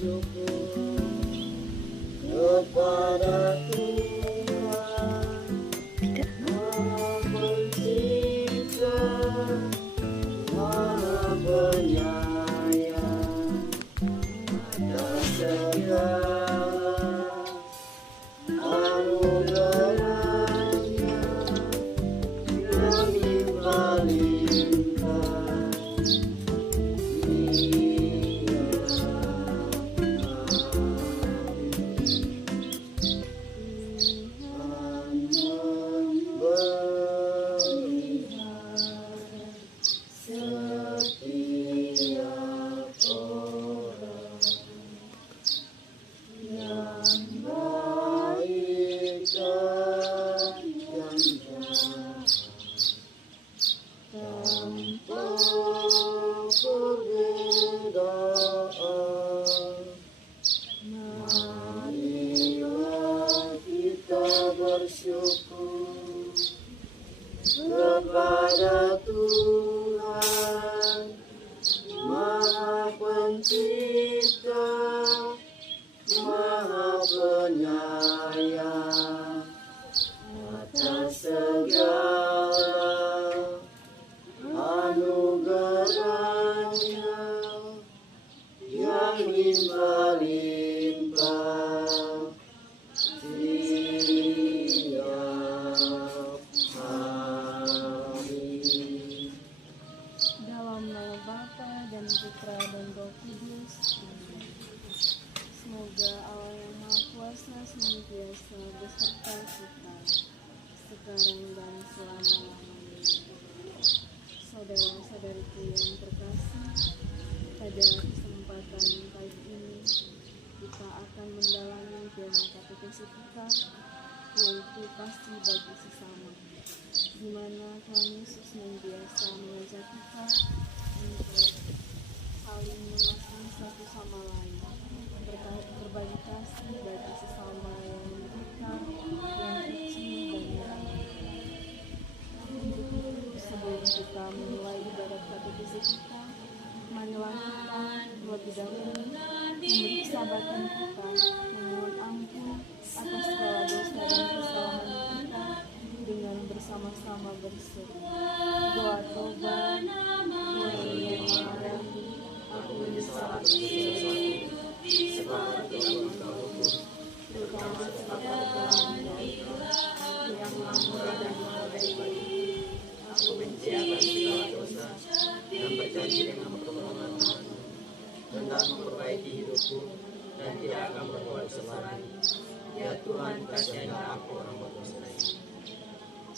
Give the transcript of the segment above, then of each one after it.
bersyukur kepada Tuhan Maha Pencipta, Maha Penyayang atas segala anugerahnya yang limpah-limpah. Marilah kita bersyukur kepada Tuhan Maha Pencipta, Maha Penyayang atas segala anugerahnya yang limpah-limpah setiap hari. Dalam nama Bapa dan Putra dan Roh Kudus. Semoga Allah yang Maha Kuasa senantiasa beserta kita sekarang dan selama-lamanya. Saudara-saudariku yang terkasih, pada kesempatan pagi ini kita akan mendalami tema katekesi kita, yaitu kasih bagi sesama, di mana Tuhan Yesus senantiasa mengajak kita untuk saling mengasihi satu sama lain, berbagi kasih bagi sesama yang membutuhkan, yang kecil dan yang untuk itu, sebelum kita memulai ibadat katekesi kita, marilah kita terlebih dahulu memeriksa batin kita, memohon ampun atas segala dosa dan kesalahan kita dengan bersama-sama berseru. Doa tobat. Ya Allah, aku menyesal segala dosa-dosaku, terutama segala yang menghambat dan menodai. Aku benci akan segala dosa dan berjanji dengan pertolongan Tuhan tentang memperbaiki hidupku dan tidak akan berbuat dosa lagi. Ya Tuhan, kasihilah aku orang berdosa ini.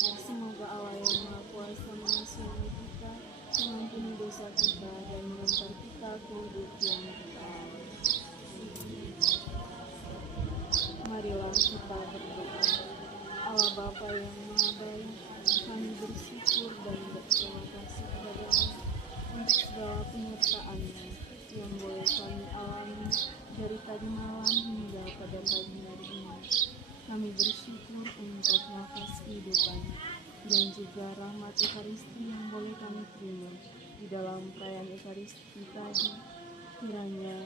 Semoga Allah yang Maha Kuasa mengasihi kita, mengampuni dosa kita dan mengantar kita ke hidup yang kekal. Marilah kita berdoa. Allah Bapa yang Maha Baik, kami bersyukur dan berterima kasih kepada-Mu untuk segala penyertaan-Mu yang boleh kami alami dari tadi malam hingga pada pagi hari ini. Kami bersyukur untuk nafas kehidupan dan juga rahmat Ekaristi yang boleh kami terima di dalam perayaan Ekaristi tadi. Kiranya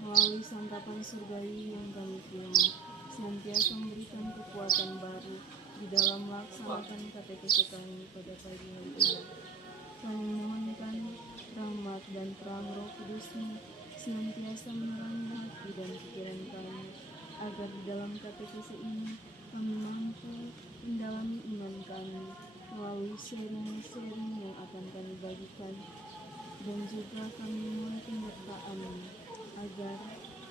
melalui santapan surgawi yang kami terima, senantiasa memberikan kekuatan baru di dalam melaksanakan katekesi kami pada pagi hari ini. Kami memohonkan rahmat dan terang Roh Kudus-Mu senantiasa menerangi hati dan pikiran kami, agar di dalam katekesi ini kami mampu mendalami iman kami melalui sharing-sharing yang akan kami bagikan, dan juga kami memohon penyertaan-Mu agar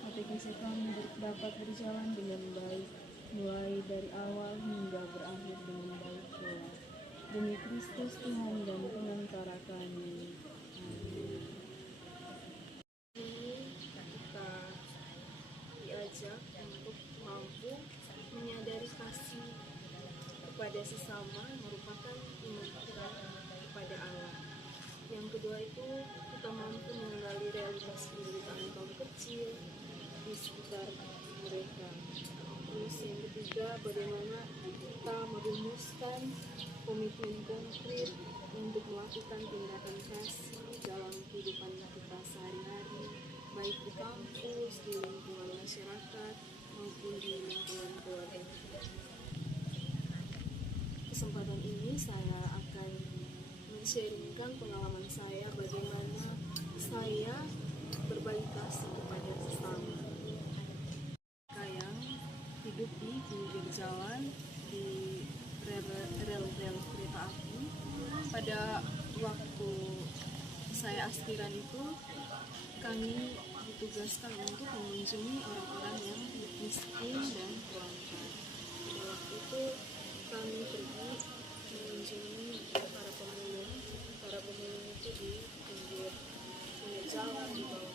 katekesi kami dapat berjalan dengan baik, mulai dari awal hingga berakhir dengan baik pula. Demi Kristus Tuhan dan pengantara kami. Amin. Ini kita diajak untuk mampu menyadari kasih kepada sesama merupakan iman kita kepada Allah. Yang kedua itu kita mampu mengenali realitas penderitaan kaum kecil di sekitar mereka. Terus yang ketiga, bagaimana kita merumuskan komitmen konkret untuk melakukan tindakan kasih dalam kehidupan kita sehari-hari, baik di kampus, di men-sharingkan pengalaman saya bagaimana saya berbagi kasih kepada sesama. Mereka yang hidup di pinggir jalan, di rel kereta api. Pada waktu saya aspiran itu, kami ditugaskan untuk mengunjungi orang-orang yang miskin dan terlantar. Pada waktu itu kami pergi mengunjungi para pemulung. Para pemulung itu di pinggir jalan, di bawah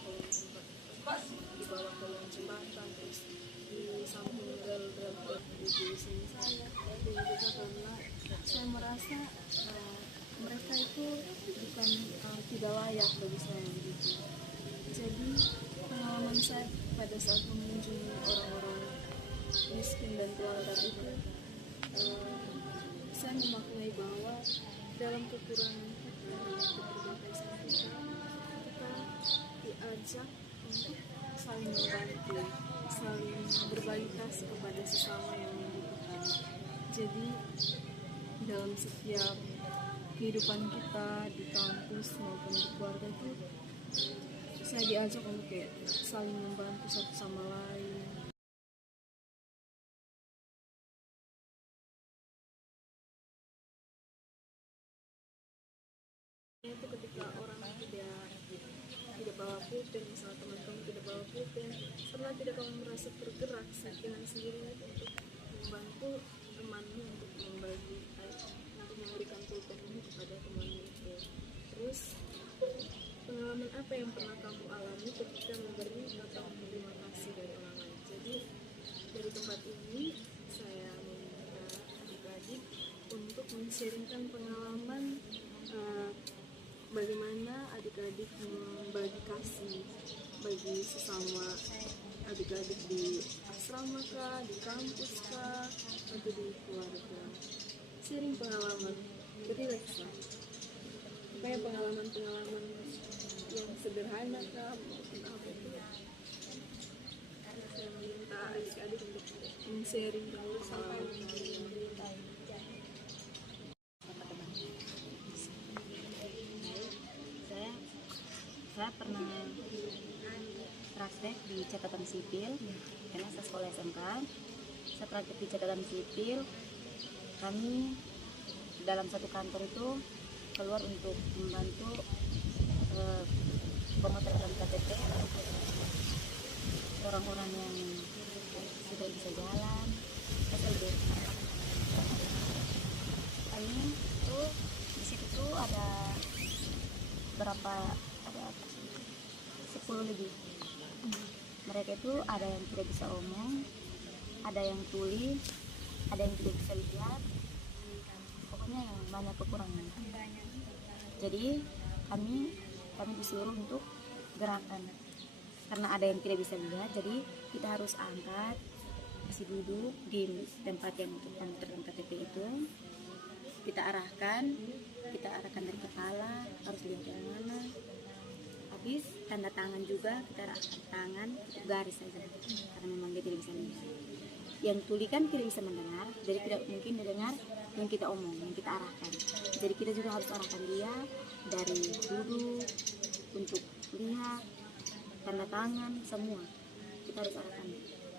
kolong jembatan, terus di samping rel di sini saya. Dan juga karena saya merasa mereka itu bukan tidak layak bagi saya begitu. Jadi pengalaman saya pada saat mengunjungi orang-orang miskin dan terlantar itu, saya memaknai bahwa dalam kekurangan kita, dalam keterbatasan kita diajak untuk saling membantu, saling berbagi kasih kepada sesama yang membutuhkan. Jadi dalam setiap kehidupan kita di kampus maupun di keluarga itu, saya diajak untuk kayak saling membantu satu sama lain. Itu ketika orang tidak bawa pulpen, misalnya teman kamu tidak bawa pulpen, pernah tidak kamu merasa tergerak dengan sendirinya untuk membantu temanmu untuk untuk memberikan pulpen ini kepada temanmu itu. Terus pengalaman apa yang pernah kamu alami ketika memberi atau menerima kasih dari orang lain? Jadi dari tempat ini saya meminta adik-adik untuk men-sharingkan pengalaman bagaimana adik-adik membagi kasih bagi sesama adik-adik di asrama kah, di kampus kah, atau di keluarga. Sharing pengalaman, berileks lah. Kayak pengalaman-pengalaman yang sederhana kah, maupun apa itu. Saya meminta adik-adik untuk men-sharing pengalaman. Saya pernah praktek di catatan sipil karena saya sekolah SMK. Saya praktek di catatan sipil. Kami dalam satu kantor itu keluar untuk membantu pemotretan KTP orang-orang yang sudah bisa jalan, SLB. Kami itu di situ tuh ada berapa, ada 10 lebih. Mereka itu ada yang tidak bisa omong, ada yang tuli, ada yang tidak bisa lihat, pokoknya yang banyak kekurangan. Jadi kami disuruh untuk gerakan karena ada yang tidak bisa lihat, jadi kita harus angkat, kasih duduk di tempat yang untuk pemotretan KTP itu. Kita arahkan dari kepala, harus lihat yang mana. Habis tanda tangan juga kita arahkan tangan, garis saja karena memang dia tidak bisa lihat. Yang tuli kan tidak bisa mendengar, jadi tidak mungkin didengar yang kita omong, yang kita arahkan. Jadi kita juga harus arahkan dia dari duduk untuk lihat, tanda tangan, semua kita harus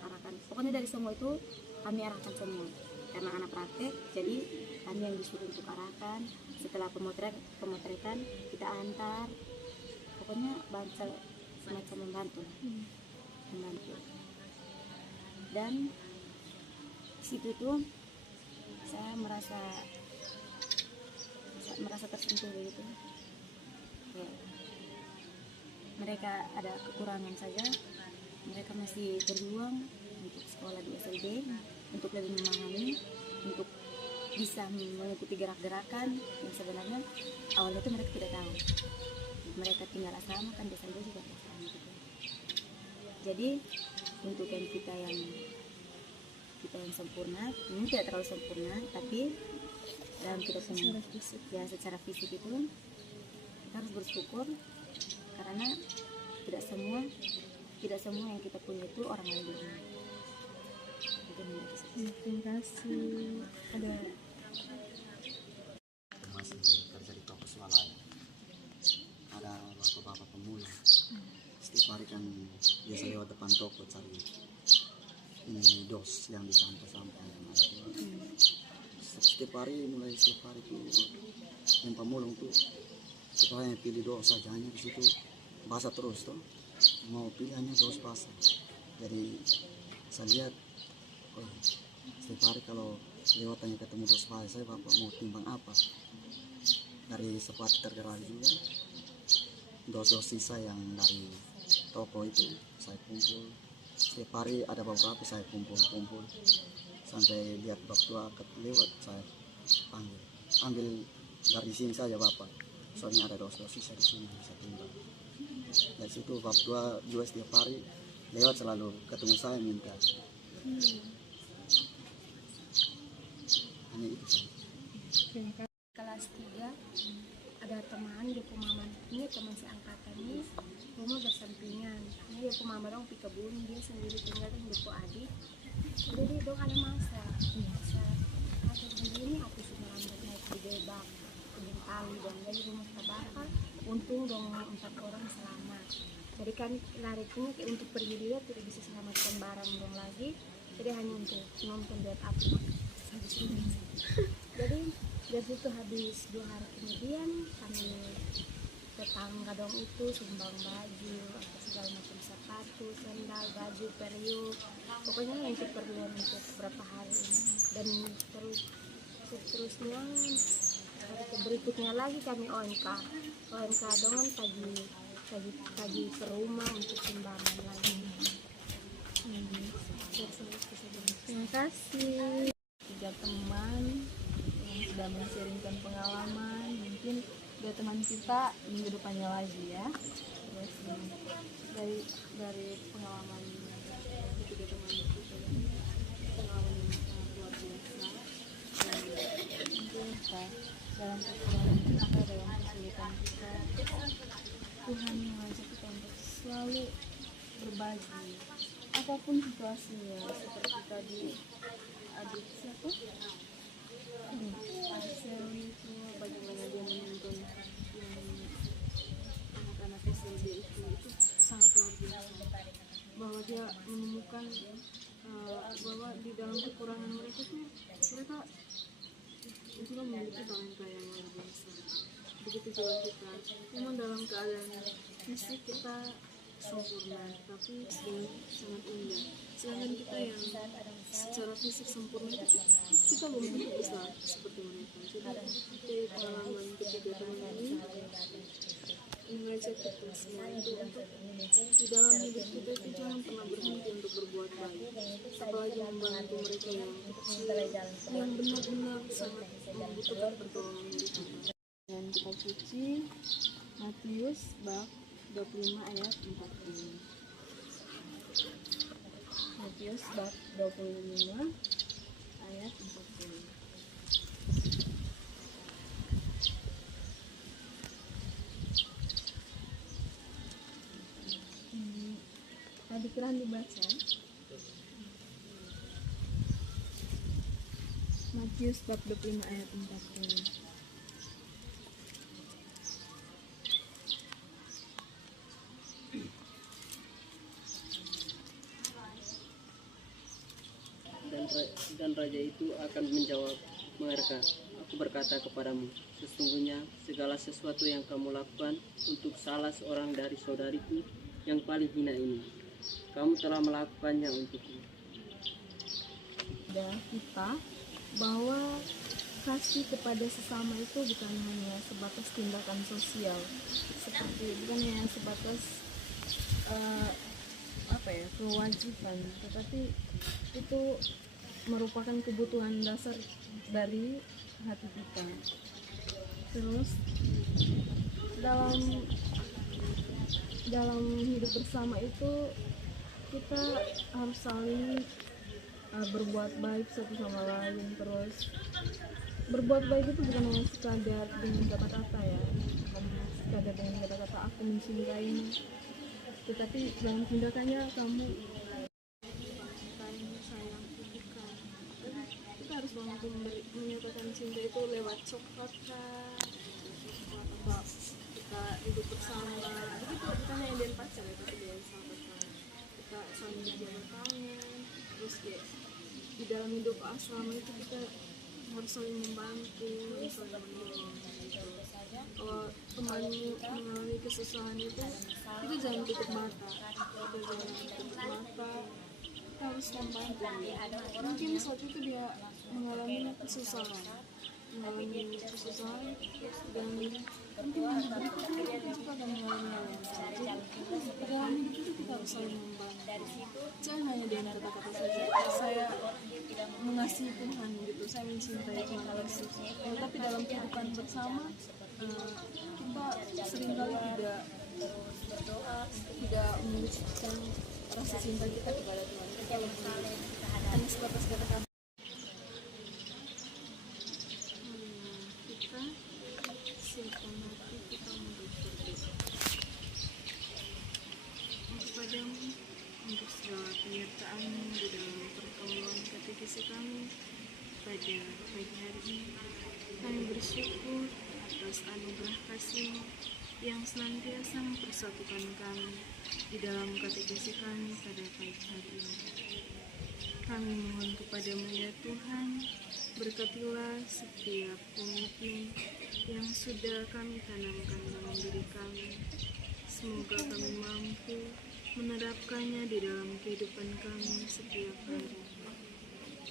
arahkan. Pokoknya dari semua itu kami arahkan semua. Karena anak praktek, jadi kami yang disuruh untuk arahkan. Setelah pemotretan kita antar, pokoknya semacam membantu. Dan situ tuh saya merasa tersentuh gitu. Mereka ada kekurangan saja, mereka masih berjuang untuk sekolah di SLB, untuk lebih memahami, untuk bisa mengikuti gerak-gerakan yang sebenarnya awalnya itu mereka tidak tahu. Mereka tinggal asrama kan, di SLB juga asrama gitu. Jadi untuk kita yang sempurna, ini tidak terlalu sempurna, tapi dalam kita secara fisik itu kita harus bersyukur karena tidak semua yang kita punya itu orang lain punya. Terima kasih. Ada masih kerja di toko swalayan. toko cari ini dos yang di sampah-sampah yang ada. Setiap hari, mulai setiap hari tuh yang pemulung tuh supaya pilih dos saja, hanya di situ basah terus tuh, mau pilih hanya dos basah. Jadi saya lihat, oh, setiap hari kalau lewat hanya ketemu dos basah, saya bapak mau timbang apa? Dari sepatu tergerak juga, dos-dos sisa yang dari toko itu saya kumpul. Setiap hari ada beberapa saya kumpul sampai lihat bab tua lewat, saya panggil, ambil dari sini saja bapak, soalnya ada dos-dos sisa di sini bisa timbang. Dari situ bab tua juga setiap hari lewat selalu ketemu saya minta. Hanya itu saja. Kelas 3 ada teman di Pemaman, ini teman seangkatan ini rumah bersampingan. Ini dia Pemaman dong pi kebun, dia sendiri tinggal di Duku Adik. Jadi dong ada masa ada begini aku sudah lambat naik di bebak kebun tali dong, jadi rumah terbakar. Untung dong 4 orang selamat. Jadi kan lariknya untuk pergi dia tidak bisa selamatkan barang dong lagi, jadi hanya untuk nonton lihat api habis ini. Jadi dari situ habis 2 hari kemudian kami tetangga dong itu sumbang baju atau segala macam sepatu, sandal, baju, periuk, pokoknya yang keperluan untuk beberapa hari ini. Dan terus seterusnya hari berikutnya lagi kami ONK dong pagi ke rumah untuk sumbangan lagi. Terima kasih 3 teman yang sudah men-sharingkan pengalaman. Mungkin dua teman kita minggu depannya lagi ya. Terus dari pengalaman ketiga teman kita ini, pengalaman yang sangat luar biasa. Dan mungkin kita dalam perjalanan apa dalam kesulitan kita, Tuhan mengajak kita untuk selalu berbagi apapun situasinya. Seperti tadi adik siapa? Adik Sally itu bagaimana dia menuntun yang anak-anak SLB itu sangat luar biasa, bahwa dia menemukan bahwa di dalam kekurangan mereka juga memiliki talenta yang luar biasa. Begitu juga kita, memang dalam keadaan fisik kita sempurna, tapi sangat indah. Sedangkan kita yang secara fisik sempurna itu kita belum tentu bisa seperti mereka. Jadi dari pengalaman ketiga teman ini mengajak kita semua itu untuk di dalam hidup kita itu jangan pernah berhenti untuk berbuat baik, apalagi membantu mereka yang kecil, yang benar-benar sangat membutuhkan pertolongan dari kita. Dan kita suci Matius bab 25 ayat 40. Matius bab 25 ayat 40. Tadi kira dibaca. Matius bab 25 ayat 40. Dan raja itu akan menjawab mereka, aku berkata kepadamu, sesungguhnya segala sesuatu yang kamu lakukan untuk salah seorang dari saudariku yang paling hina ini, kamu telah melakukannya untukku. Dan kita bahwa kasih kepada sesama itu bukan hanya sebatas tindakan sosial, seperti bukan hanya sebatas kewajiban, tetapi itu merupakan kebutuhan dasar dari hati kita. Terus dalam hidup bersama itu kita harus saling berbuat baik satu sama lain. Terus berbuat baik itu bukan hanya sekadar dengan kata-kata ya, bukan sekadar dengan kata-kata aku mencintaimu, tetapi dalam tindakannya kamu harus mampu menyatakan cinta itu lewat coklat atau kita hidup bersama. Begitu bukan hanya dengan pacar ya, tapi dengan sahabat. kita saling berjabat tangan, terus kayak di dalam hidup asrama itu kita harus saling membantu, saling menolong gitu. Kalau temanmu mengalami kesusahan itu jangan tutup mata, kita harus membantu. Mungkin saat itu dia mengalami kesusahan dan mungkin berikutnya kita juga akan mengalami hal yang sama. Jadi di dalam hidup itu kita harus saling membantu. Jangan hanya dengan kata-kata saja. Saya mengasihi Tuhan gitu, saya mencintai Tuhan Yesus. Tapi dalam kehidupan bersama kita seringkali tidak menunjukkan rasa cinta kita kepada Tuhan. Kita hanya sebatas kata-kata. Kita siapkan hati kita untuk berdoa kepadamu untuk segala penyertaanmu di dalam pertemuan katekisi kami pada pagi hari ini. Kami bersyukur atas anugerah kasih-Mu yang senantiasa mempersatukan kami di dalam katekisi kami pada pagi hari ini. Kami mohon kepadamu ya Tuhan, berkatilah setiap komitmen yang sudah kami tanamkan dalam diri kami. Semoga kami mampu menerapkannya di dalam kehidupan kami setiap hari.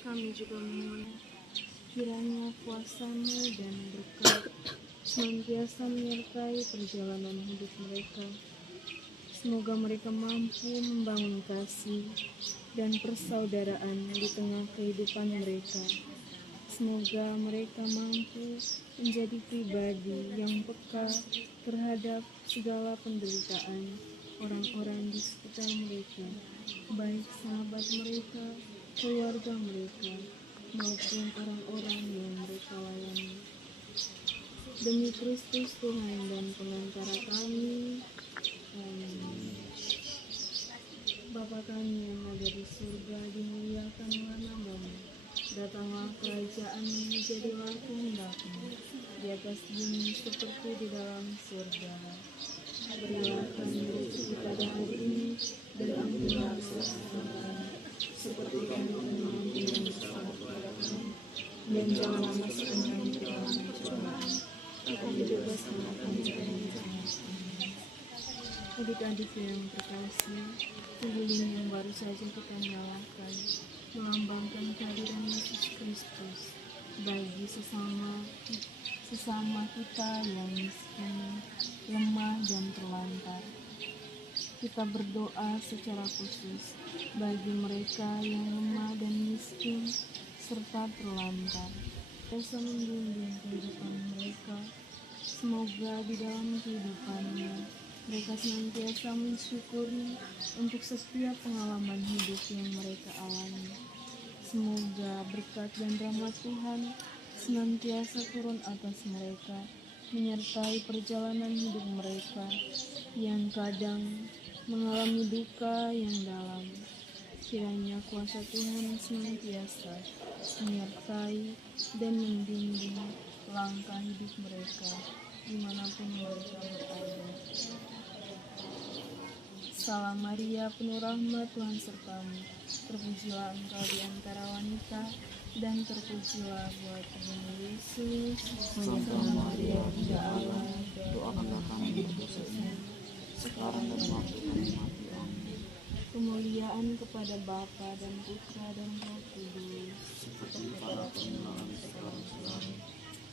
Kami juga mohon kiranya kuasa-Mu dan berkat senantiasa menyertai perjalanan hidup mereka. Semoga mereka mampu membangun kasih dan persaudaraan di tengah kehidupan mereka. Semoga mereka mampu menjadi pribadi yang peka terhadap segala penderitaan orang-orang di sekitar mereka, baik sahabat mereka, keluarga mereka, maupun orang-orang yang mereka layani. Demi Kristus Tuhan dan pengantara kami, amin. Bapa kami yang ada di surga, dimuliakanlah namamu. Datanglah kerajaan-Mu, jadilah kehendak-Mu di atas bumi seperti di dalam surga. Berilah kami rezeki pada hari ini, dan ampunilah dosa kami, seperti kami mengampuni dosa kepada kami. Dan janganlah masukkan kami ke dalam pencobaan, tetapi bebaskanlah kami dari yang jahat. Adik-adik yang terkasih, lilin yang baru saja kita nyalakan melambangkan kehadiran Yesus Kristus bagi sesama kita yang miskin, lemah dan terlantar. Kita berdoa secara khusus bagi mereka yang lemah dan miskin serta terlantar. Tuhan membimbing kehidupan mereka. Semoga di dalam kehidupannya mereka senantiasa mensyukuri untuk setiap pengalaman hidup yang mereka alami. Semoga berkat dan rahmat Tuhan senantiasa turun atas mereka, menyertai perjalanan hidup mereka yang kadang mengalami duka yang dalam. Kiranya kuasa Tuhan senantiasa menyertai dan membimbing langkah hidup mereka dimanapun mereka berada. Salam Maria, penuh rahmat, Tuhan sertamu. Terpujilah engkau di antara wanita, dan terpujilah buah tubuhmu Yesus. Santa Maria, Bunda Allah, doakanlah kami berdosa ini, sekarang dan waktu kami mati. Amin. Kemuliaan kepada Bapa dan Putra dan Roh Kudus. Seperti pada permulaan, sekarang selalu,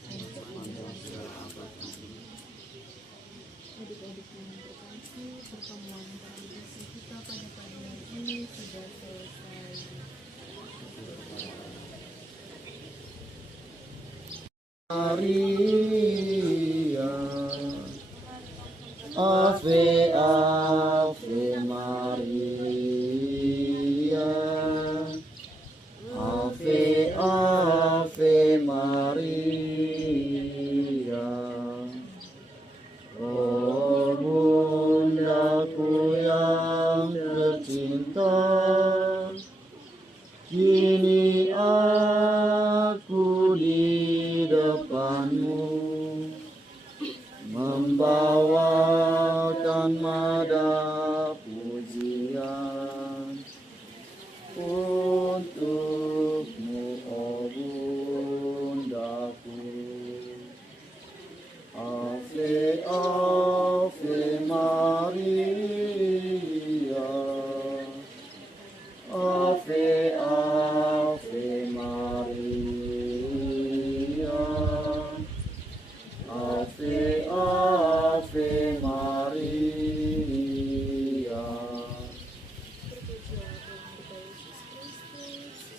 dan sepanjang segala abad. Amin. Adik-adik yang terkasih, pertemuan katekesi kita pada pagi hari ini sudah selesai. Maria, Ave Ave Maria, Ave Ave Maria. Oh bundaku yang tercinta, kini aku di depanmu membawakan nada pujian. Ave, Ave Maria. Ave, Ave Maria.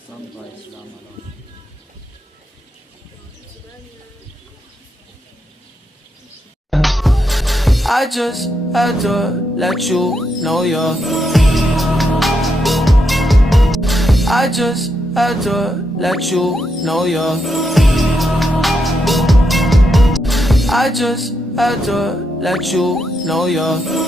Sampai selama-lamanya. I just had to let you know you're. I just had to let you know you're. I just had to let you know you're.